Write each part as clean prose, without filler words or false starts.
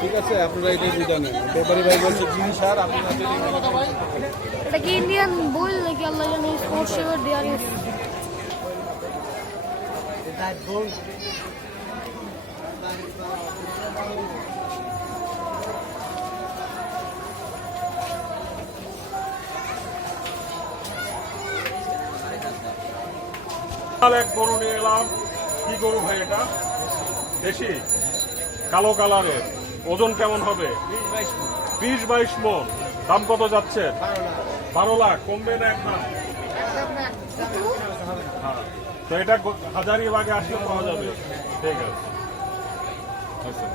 ঠিক আছে, আপনারা এটাই বুঝে নেন। ব্যাপারী ভাই বলছে জিনিস আর আপনারা এটা কি ইন্ডিয়ান বুল নাকি আল্লাহ জানে স্পোর্টস শেভার দেয়ার ইজ এক গরু নিয়ে এলাম। কি গরু ভাই এটা? দেশি, কালো কালারের। ওজন কেমন হবে? 20-22 মন। দাম কত যাচ্ছে? 12 লাখ। কমবে না একদম? হ্যাঁ, তো এটা হাজারীবাগে আসলে পাওয়া যাবে। ঠিক আছে, আচ্ছা।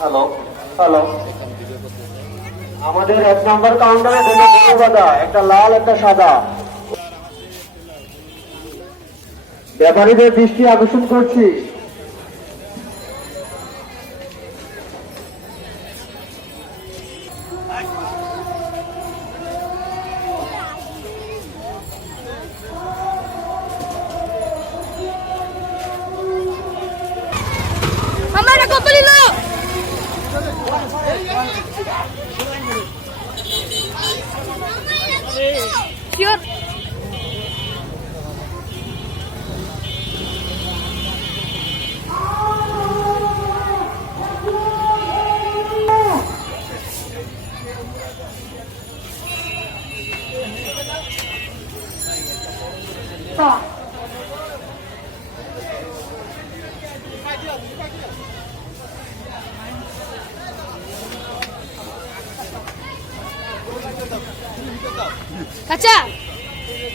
হ্যালো হ্যালো, আমাদের 1 নম্বর কাউন্টারে দুটো একটা লাল একটা সাদা। ব্যাপারীদের দৃষ্টি আকর্ষণ করছি, আমার কত নিল শিওর আচ্ছা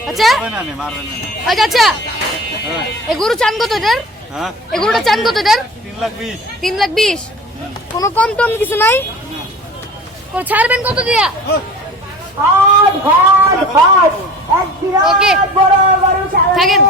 আচ্ছা আচ্ছা, এই গরু চান কত এটার? এই গরুটা চান কত এটার? 3,20,000। কোনো কম টম কিছু নাই? ছাড়বেন কত দিয়া? ওকে থাকেন।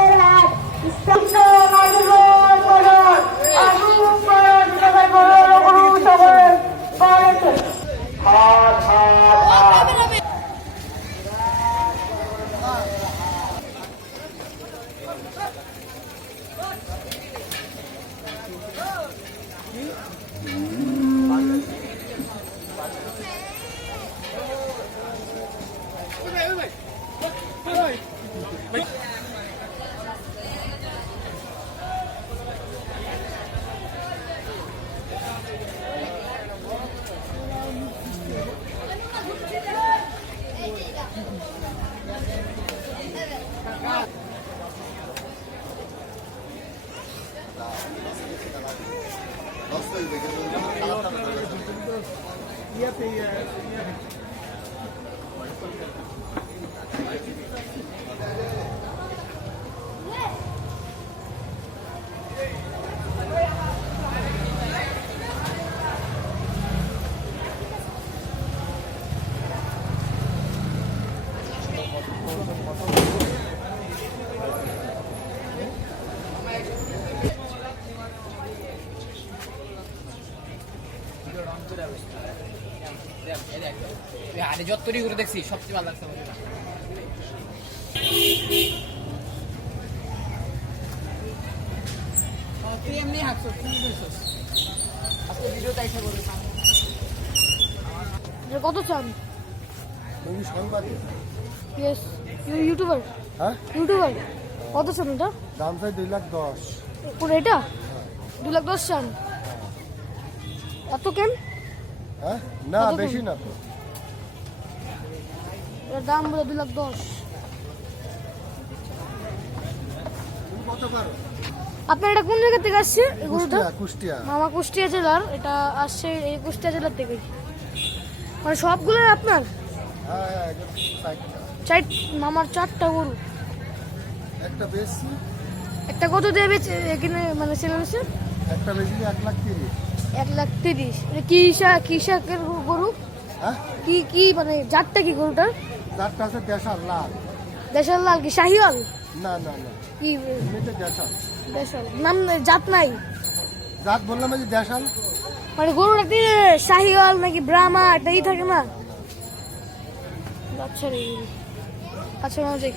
আরে যতরি করে দেখছি সবচেয়ে ভালো লাগছে তুই এমনি হাঁকছো তুই বলছিস আজকে ভিডিও তাই করবি কত চান? তুমি সাংবাদিক? Yes, YouTuber. হ্যাঁ, ইউটিউবার। কত চান এটা? দাম চাই 2,10,000। পুরো এটা 2,10,000 চান? এত কেন? হ্যাঁ, না বেশি না তো। এর দাম বলে 2,10,000। কত পারো? আপনার এটা কোন জায়গা থেকে আসছে? কুষ্টিয়া। মামা কুষ্টিয়া জেলার, এটা আসছে এই কুষ্টিয়া জেলার থেকে। মানে সবগুলো আপনার? চার মামার 4টা গরু। একটা বেশি, একটা কত দিয়ে বেচে এখানে মানে সেল হয়েছে? একটা বেশি 1,30,000। 1,30,000। এটা কি শাকের গরু? হ্যাঁ, কি মানে জাতটা কি গরুটার? চারটা আছে দেশাল লাল। দেশাল লাল কি শাহিওয়াল? না না না, কি এমনিতে দেশাল। দেশাল নাম জাত নাই? জাত বললাম যে দেশাল। মানে গরুটা কি শাহিওয়াল নাকি ব্রাহ্মা এটাই থাকে না? আচ্ছা রে, আচ্ছা মামা যাই।